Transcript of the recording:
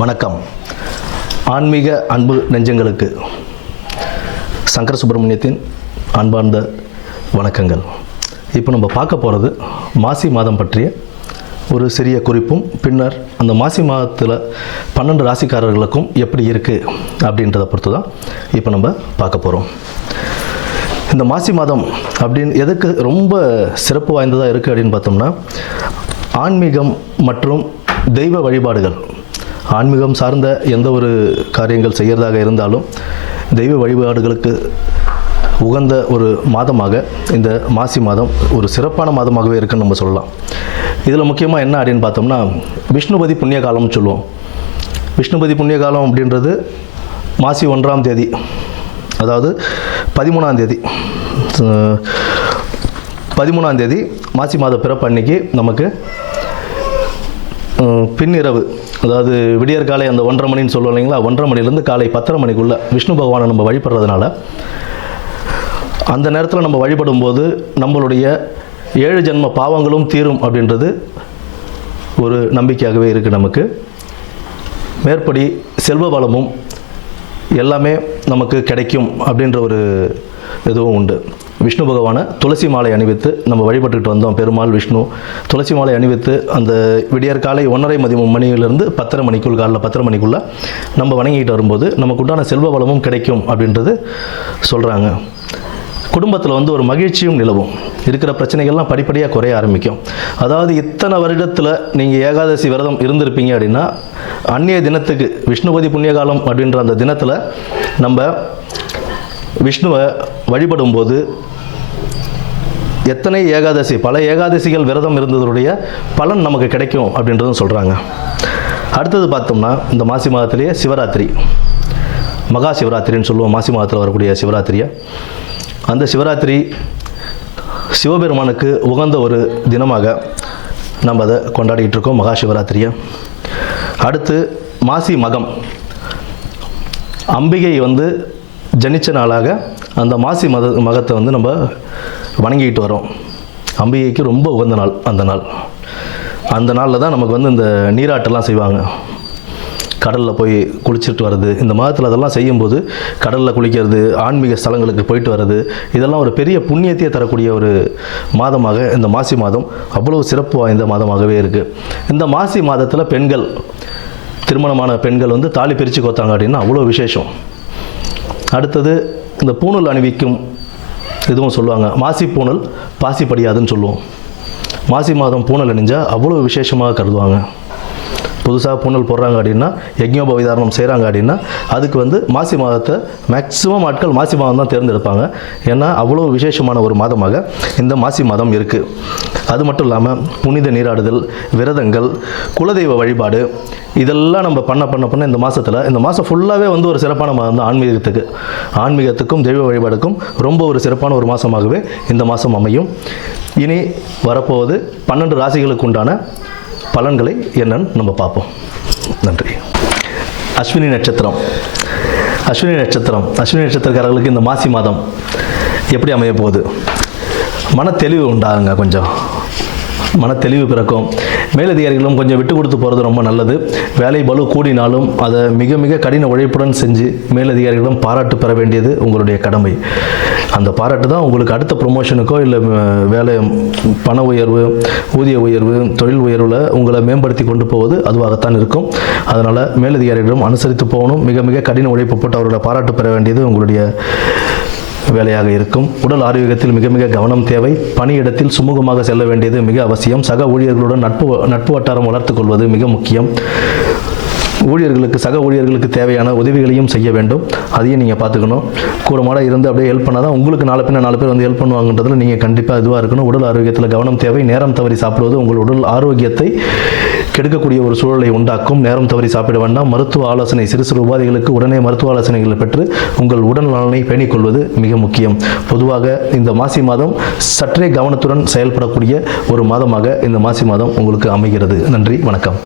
வணக்கம். ஆன்மீக அன்பு நெஞ்சங்களுக்கு சங்கர சுப்பிரமணியத்தின் அன்பார்ந்த வணக்கங்கள். இப்போ நம்ம பார்க்க போகிறது மாசி மாதம் பற்றிய ஒரு சிறிய குறிப்பும், பின்னர் அந்த மாசி மாதத்தில் 12 ராசிக்காரர்களுக்கும் எப்படி இருக்குது அப்படின்றத பொறுத்து தான் இப்போ நம்ம பார்க்க போகிறோம். இந்த மாசி மாதம் அப்படின்னு எதுக்கு ரொம்ப சிறப்பு வாய்ந்ததாக இருக்குது அப்படின்னு பார்த்தோம்னா, ஆன்மீகம் மற்றும் தெய்வ வழிபாடுகள், ஆன்மீகம் சார்ந்த எந்த ஒரு காரியங்கள் செய்கிறதாக இருந்தாலும் தெய்வ வழிபாடுகளுக்கு உகந்த ஒரு மாதமாக இந்த மாசி மாதம் ஒரு சிறப்பான மாதமாகவே இருக்குன்னு நம்ம சொல்லலாம். இதில் முக்கியமாக என்ன அப்படின்னு பார்த்தோம்னா, விஷ்ணுபதி புண்ணிய காலம்னு சொல்லுவோம். விஷ்ணுபதி புண்ணிய காலம் அப்படின்றது மாசி 1ஆம் தேதி, அதாவது 13ஆம் தேதி மாசி மாத பிறப்பு அன்னைக்கு நமக்கு பின்னிரவு, அதாவது விடியற்காலை அந்த 1:30 மணின்னு சொல்லுவோம் இல்லைங்களா, 1:30 மணிலேருந்து காலை 10:30 மணிக்குள்ளே விஷ்ணு பகவானை நம்ம வழிபடுறதுனால அந்த நேரத்தில் நம்ம வழிபடும் போது நம்மளுடைய 7 ஜென்ம பாவங்களும் தீரும் அப்படின்றது ஒரு நம்பிக்கையாகவே இருக்குது. நமக்கு மேற்படி செல்வ வளமும் எல்லாமே நமக்கு கிடைக்கும் அப்படின்ற ஒரு இதுவும் உண்டு. விஷ்ணு பகவானை துளசி மாலை அணிவித்து நம்ம வழிபட்டுக்கிட்டு வந்தோம். பெருமாள் விஷ்ணு துளசி மாலை அணிவித்து அந்த விடியற்காலை 1:30 மணியிலிருந்து 10:30 மணிக்குள், காலைல 10:30 மணிக்குள்ளே நம்ம வணங்கிட்டு வரும்போது நமக்கு உண்டான செல்வ வளமும் கிடைக்கும் அப்படின்றது சொல்கிறாங்க. குடும்பத்தில் ஒரு மகிழ்ச்சியும் நிலவும், இருக்கிற பிரச்சனைகள்லாம் படிப்படியாக குறைய ஆரம்பிக்கும். அதாவது இத்தனை வருடத்தில் நீங்கள் ஏகாதசி விரதம் இருந்திருப்பீங்க அப்படின்னா, அன்றைய தினத்துக்கு விஷ்ணுபதி புண்ணியகாலம் அப்படின்ற அந்த தினத்தில் நம்ம விஷ்ணுவை வழிபடும்போது எத்தனை ஏகாதசி, பல ஏகாதசிகள் விரதம் இருந்ததுடைய பலன் நமக்கு கிடைக்கும் அப்படின்றதும் சொல்கிறாங்க. அடுத்தது பார்த்தோம்னா, இந்த மாசி மாதத்திலேயே சிவராத்திரி, மகா சிவராத்திரின்னு சொல்லுவோம். மாசி மாதத்தில் வரக்கூடிய சிவராத்திரியை, அந்த சிவராத்திரி சிவபெருமானுக்கு உகந்த ஒரு தினமாக நம்ம அதை கொண்டாடிக்கிட்டு இருக்கோம், மகா சிவராத்திரியை. அடுத்து மாசி மகம், அம்பிகை ஜனிச்ச நாளாக அந்த மாசி மகத்தை நம்ம வணங்கிக்கிட்டு வரோம். அம்பிகைக்கு ரொம்ப உகந்த நாள் அந்த நாளில் தான் நமக்கு இந்த நீராட்டெல்லாம் செய்வாங்க. கடலில் போய் குளிச்சுட்டு வர்றது, இந்த மாதத்தில் அதெல்லாம் செய்யும்போது கடலில் குளிக்கிறது, ஆன்மீக ஸ்தலங்களுக்கு போயிட்டு வர்றது, இதெல்லாம் ஒரு பெரிய புண்ணியத்தையே தரக்கூடிய ஒரு மாதமாக இந்த மாசி மாதம் அவ்வளோ சிறப்பு வாய்ந்த மாதமாகவே இருக்குது. இந்த மாசி மாதத்தில் பெண்கள், திருமணமான பெண்கள் தாலி பிரித்து கோத்தாங்க அப்படின்னா அவ்வளோ விசேஷம். அடுத்தது இந்த பூணூல் அணிவிக்கும் இதுவும் சொல்லுவாங்க. மாசி பூணல் பாசி படியாதுன்னு சொல்லுவோம். மாசி மாதம் பூணல் அணிஞ்சால் அவ்வளோ விசேஷமாக கருதுவாங்க. புதுசாக பூணல் போடுறாங்க அப்படின்னா, யஜ்ஞோபவிதாரணம் செய்கிறாங்க அப்படின்னா, அதுக்கு மாசி மாதத்தை மேக்ஸிமம் ஆட்கள் மாசி மாதம் தான் தேர்ந்தெடுப்பாங்க. ஏன்னா அவ்வளோ விசேஷமான ஒரு மாதமாக இந்த மாசி மாதம் இருக்குது. அது மட்டும் இல்லாமல் புனித நீராடுதல், விரதங்கள், குலதெய்வ வழிபாடு, இதெல்லாம் நம்ம பண்ண இந்த மாதத்தில், இந்த மாதம் ஃபுல்லாகவே ஒரு சிறப்பான மாதம் தான். ஆன்மீகத்துக்கும் தெய்வ வழிபாடுக்கும் ரொம்ப ஒரு சிறப்பான ஒரு மாதமாகவே இந்த மாதம் அமையும். இனி வரப்போவது 12 ராசிகளுக்கு உண்டான பலன்களை என்னன்னு நம்ம பார்ப்போம். நன்றி. அஸ்வினி நட்சத்திரக்காரர்களுக்கு இந்த மாசி மாதம் எப்படி அமைய போகுது? மனத்தெளிவு உண்டாகுங்க, கொஞ்சம் மனத்தெளிவு பிறக்கும். மேலதிகாரிகளும் கொஞ்சம் விட்டு கொடுத்து போகிறது ரொம்ப நல்லது. வேலை பளு கூடினாலும் அதை மிக மிக கடின உழைப்புடன் செஞ்சு மேலதிகாரிகளும் பாராட்டு பெற வேண்டியது உங்களுடைய கடமை. அந்த பாராட்டு தான் உங்களுக்கு அடுத்த ப்ரொமோஷனுக்கோ இல்லை வேலை பண உயர்வு, ஊதிய உயர்வு, தொழில் உயர்வில் உங்களை மேம்படுத்தி கொண்டு போவது அதுவாகத்தான் இருக்கும். அதனால் மேலதிகாரிகளிடம் அனுசரித்து போகணும். மிக மிக கடின உழைப்பு போட்டு அவர்களை பாராட்டு பெற வேண்டியது உங்களுடைய வேலையாக இருக்கும். உடல் ஆரோக்கியத்தில் மிக மிக கவனம் தேவை. பணியிடத்தில் சுமூகமாக செல்ல வேண்டியது மிக அவசியம். சக ஊழியர்களுடன் நட்பு வட்டாரம் வளர்த்து கொள்வது மிக முக்கியம். சக ஊழியர்களுக்கு தேவையான உதவிகளையும் செய்ய வேண்டும். அதையும் நீங்கள் பார்த்துக்கணும். கூடமாட இருந்து அப்படியே ஹெல்ப் பண்ணால் தான் உங்களுக்கு 4 பேர் ஹெல்ப் பண்ணுவாங்கன்றதுல நீங்கள் கண்டிப்பாக இதுவாக இருக்கணும். உடல் ஆரோக்கியத்தில் கவனம் தேவை. நேரம் தவறி சாப்பிடுவது உங்கள் உடல் ஆரோக்கியத்தை கெடுக்கக்கூடிய ஒரு சூழலை உண்டாக்கும். நேரம் தவறி சாப்பிட வேண்டாம். மருத்துவ ஆலோசனை, சிறு சிறு உபாதைகளுக்கு உடனே மருத்துவ ஆலோசனைகளை பெற்று உங்கள் உடல் நலனை பேணிக்கொள்வது மிக முக்கியம். பொதுவாக இந்த மாசி மாதம் சற்றே கவனத்துடன் செயல்படக்கூடிய ஒரு மாதமாக இந்த மாசி மாதம் உங்களுக்கு அமைகிறது. நன்றி, வணக்கம்.